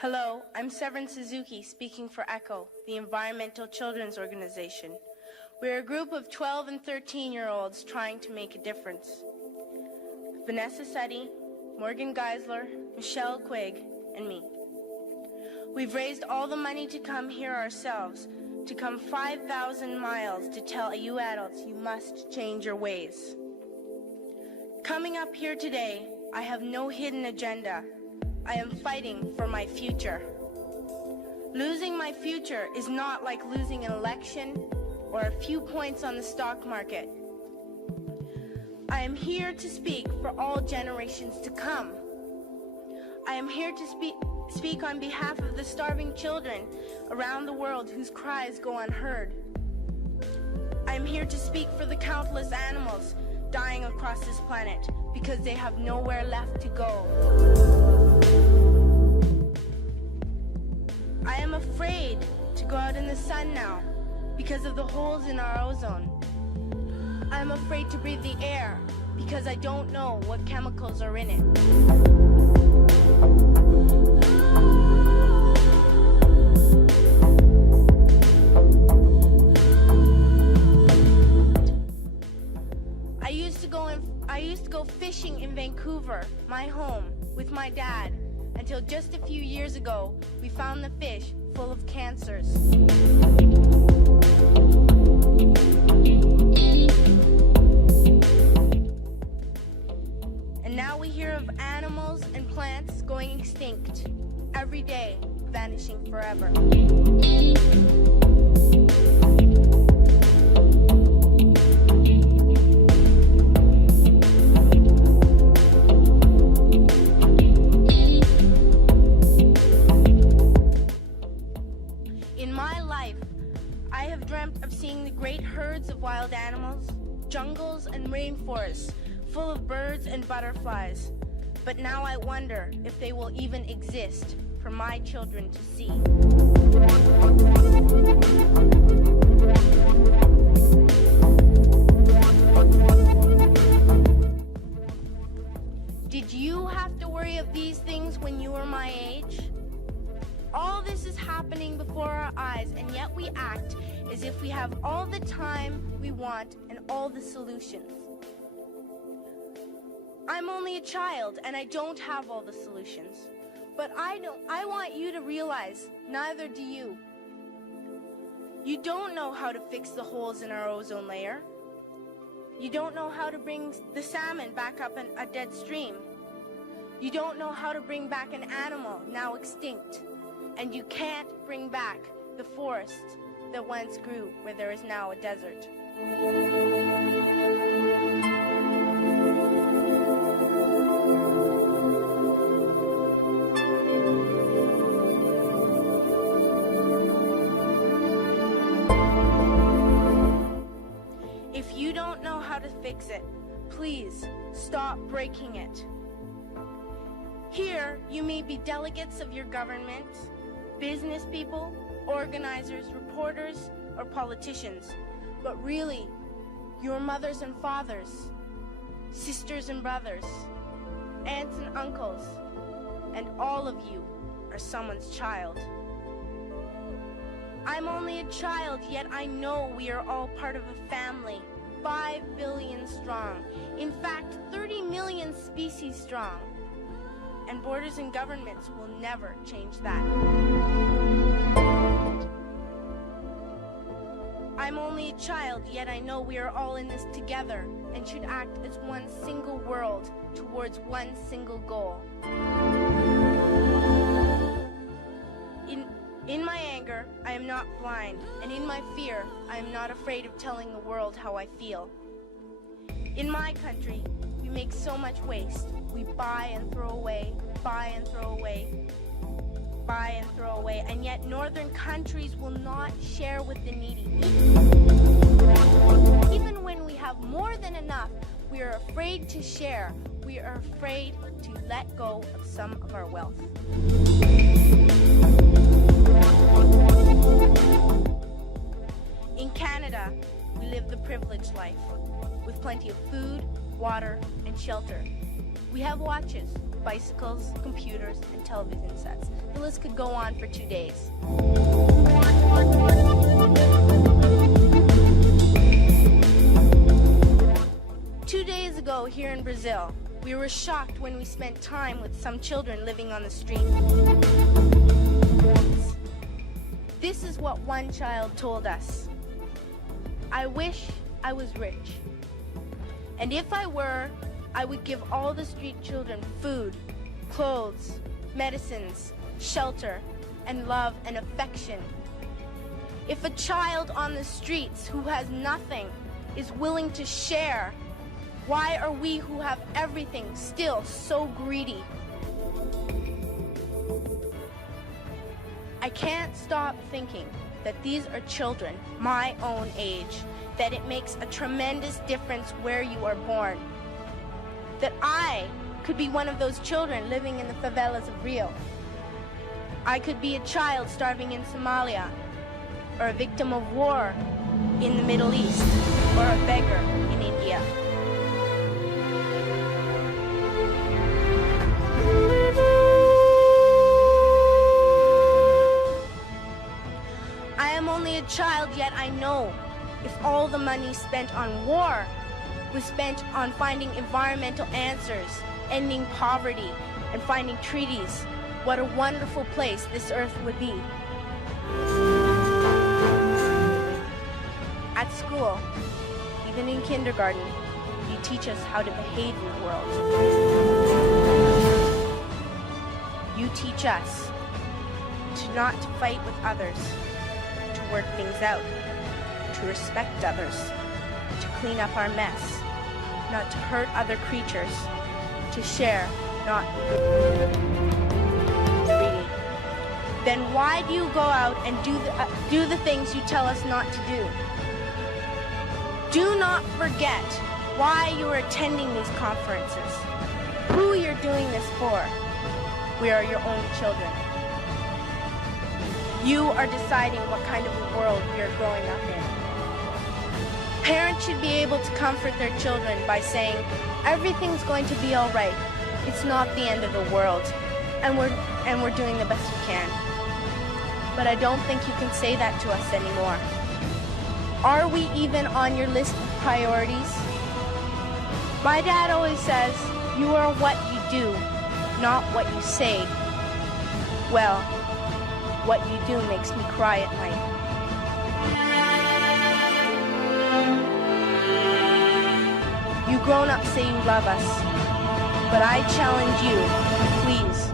Hello, I'm Severin Suzuki, speaking for ECHO, the Environmental Children's Organization. We're a group of 12 and 13-year-olds trying to make a difference. Vanessa Seti, Morgan Geisler, Michelle Quigg, and me. We've raised all the money to come here ourselves, to come 5,000 miles to tell you adults you must change your ways. Coming up here today, I have no hidden agenda. I am fighting for my future. Losing my future is not like losing an election or a few points on the stock market. I am here to speak for all generations to come. I am here to speak on behalf of the starving children around the world whose cries go unheard. I am here to speak for the countless animals dying across this planet because they have nowhere left to go. I am afraid to go out in the sun now because of the holes in our ozone. I am afraid to breathe the air because I don't know what chemicals are in it. I used to go fishing in Vancouver, my home, with my dad, until just a few years ago, we found the fish full of cancers. And now we hear of animals and plants going extinct, every day vanishing forever. Seeing the great herds of wild animals, jungles and rainforests full of birds and butterflies. But now I wonder if they will even exist for my children to see. Did you have to worry of these things when you were my age? All this is happening before our eyes, and yet we act as if we have all the time we want and all the solutions. I'm only a child and I don't have all the solutions. But I want you to realize, neither do you. You don't know how to fix the holes in our ozone layer. You don't know how to bring the salmon back up a dead stream. You don't know how to bring back an animal now extinct. And you can't bring back the forest that once grew where there is now a desert. If you don't know how to fix it, please stop breaking it. Here, you may be delegates of your government, business people, organizers, reporters, or politicians, but really, your mothers and fathers, sisters and brothers, aunts and uncles, and all of you are someone's child. I'm only a child, yet I know we are all part of a family, 5 billion strong, in fact, 30 million species strong. And borders and governments will never change that. I'm only a child, yet I know we are all in this together and should act as one single world towards one single goal. In my anger, I am not blind, and in my fear, I am not afraid of telling the world how I feel. In my country, we make so much waste. We buy and throw away, buy and throw away, buy and throw away, and yet northern countries will not share with the needy. Even when we have more than enough, we are afraid to share. We are afraid to let go of some of our wealth. In Canada, we live the privileged life, with plenty of food, water, and shelter. We have watches, bicycles, computers, and television sets. The list could go on for 2 days. 2 days ago here in Brazil, we were shocked when we spent time with some children living on the street. This is what one child told us. I wish I was rich. And if I were, I would give all the street children food, clothes, medicines, shelter, and love and affection. If a child on the streets who has nothing is willing to share, why are we who have everything still so greedy? I can't stop thinking that these are children my own age, that it makes a tremendous difference where you are born. That I could be one of those children living in the favelas of Rio. I could be a child starving in Somalia, or a victim of war in the Middle East, or a beggar in India. I am only a child, yet I know if all the money spent on war was spent on finding environmental answers, ending poverty, and finding treaties, what a wonderful place this earth would be. At school, even in kindergarten, you teach us how to behave in the world. You teach us to not to fight with others, to work things out, to respect others, to clean up our mess, not to hurt other creatures, to share, not greedy. Then why do you go out and do the things you tell us not to do? Do not forget why you are attending these conferences, who you're doing this for. We are your own children. You are deciding what kind of a world we are growing up in. Parents should be able to comfort their children by saying, everything's going to be all right. It's not the end of the world, and we're doing the best we can. But I don't think you can say that to us anymore. Are we even on your list of priorities? My dad always says, you are what you do, not what you say. Well, what you do makes me cry at night. You grown-ups say you love us, but I challenge you, please,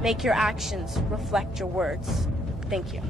make your actions reflect your words. Thank you.